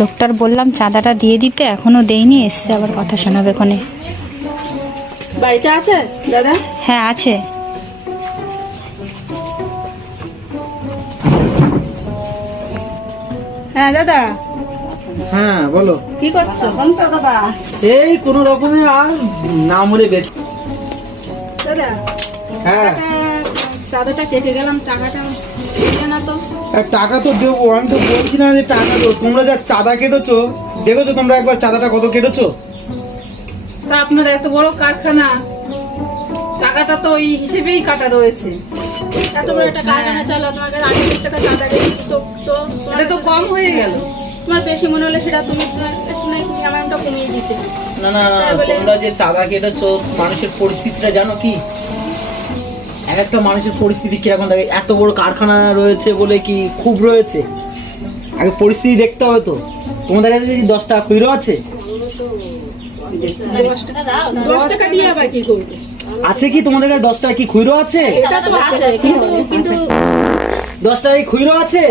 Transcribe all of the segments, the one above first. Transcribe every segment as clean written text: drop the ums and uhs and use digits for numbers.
লোকটার বললাম চাঁদাটা দিয়ে দিতে, এখনো দেয়নি, এসছে আবার কথা শোনাবে কোনে। বাড়িতে আছে দাদা? হ্যাঁ আছে। হ্যাঁ দাদা। হ্যাঁ বলো, কি করছো দাদা? এই কোন রকমে আর নাম হলে বেঁচে। দাদা হ্যাঁ চাঁদাটা কেটে গেলাম, টাকাটা দিলে না তো? টাকা তো দেবো, আমি তো বলছি না যে টাকা দেবো। তোমরা যা চাঁদা কেটেছো, দেখেছো তোমরা একবার চাঁদাটা কত কেটেছো? তা আপনার এত বড় কারখানা, টাকাটা তো ওই হিসেবেই কাটা রয়েছে। এত বড় একটা কারখানা চালা, তোমার কাছে 8,000 টাকা চাঁদা দিয়েছি, তো এটা তো কম হয়ে গেল। তোমার বেশি মনে হলে সেটা তুমি একটু না একটু অ্যামাউন্টটা কমিয়ে দিতে। না না না, তোমরা যে চাঁদা কেটেছো, মানুষের পরিস্থিতিটা জানো কি? এক একটা মানুষের পরিস্থিতি কিরকম থাকে। এত বড় কারখানা রয়েছে বলে কি খুব রয়েছে? আগে পরিস্থিতি দেখতে হবে তো। তোমাদের কাছে কি 10 টাকা খুচরো আছে? 10 টাকা দিয়ে আবার কি করবে? আছে কি তোমাদের কাছে 10 টাকা কি খুচরো আছে? এটা তো আছে, কিন্তু 10 টাকা কি খুচরো আছে?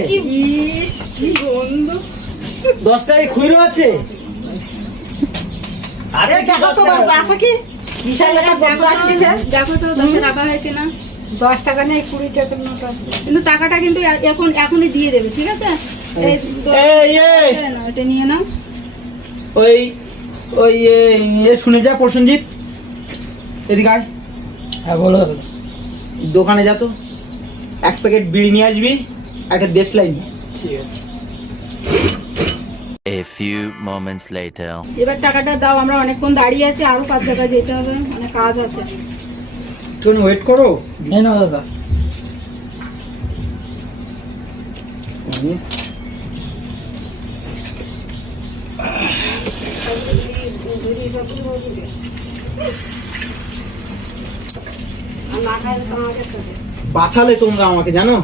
10 টাকা কি খুচরো আছে? আছে কি? দেখো তো বাস আছে কি? বিশাল একটা বন্ধ আসছে, দেখো তো 10 টাকা হয় কিনা। 10 টাকা নেই, 20 টাকার নোট আছে। কিন্তু টাকাটা কিন্তু এখনই দিয়ে দেবে, ঠিক আছে? এই এই এটা নিয়ে নাও। ওই ওই শুনে যা প্রসেনজিৎ, এদিকে আয়। হ্যাঁ বলো। দোকানে যা তো, 1 প্যাকেট বিড়ি নিয়ে আসবি, একটা দেশলাই। ঠিক আছে। A few moments later. এবার টাকাটা দাও, আমরা অনেকক্ষণ দাঁড়িয়ে আছি, আরো 5 জায়গায় যেতে হবে, মানে কাজ আছে। একটু ওয়েট করো। না দাদা, বাঁচালে তোমরা আমাকে, জানো?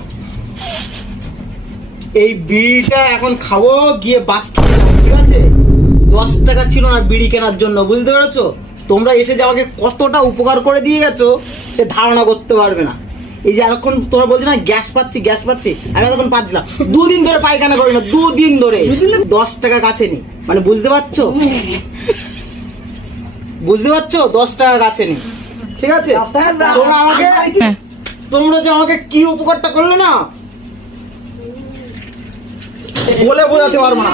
এই বিড়িটা এখন খাবো গিয়ে বাচ্চা, ঠিক আছে? 10 টাকা ছিল না বিড়ি কেনার জন্য, বুঝতে পেরেছো? তোমরা এসে যে আমাকে কতটা উপকার করে দিয়ে গেছো সে ধারণা করতে পারবে না। এই যে এতক্ষণ তোমরা বলছো না গ্যাস পাচ্ছি, আমি এতক্ষণ পাচ্ছিলাম। 2 দিন ধরে পায়খানা করি না, 2 দিন ধরে 10 টাকা কাছে নি, মানে বুঝতে পারছো? 10 টাকা কাছে নি, ঠিক আছে? তোমরা যে আমাকে কি উপকারটা করলে না, বলে বোঝাতে পারবো না।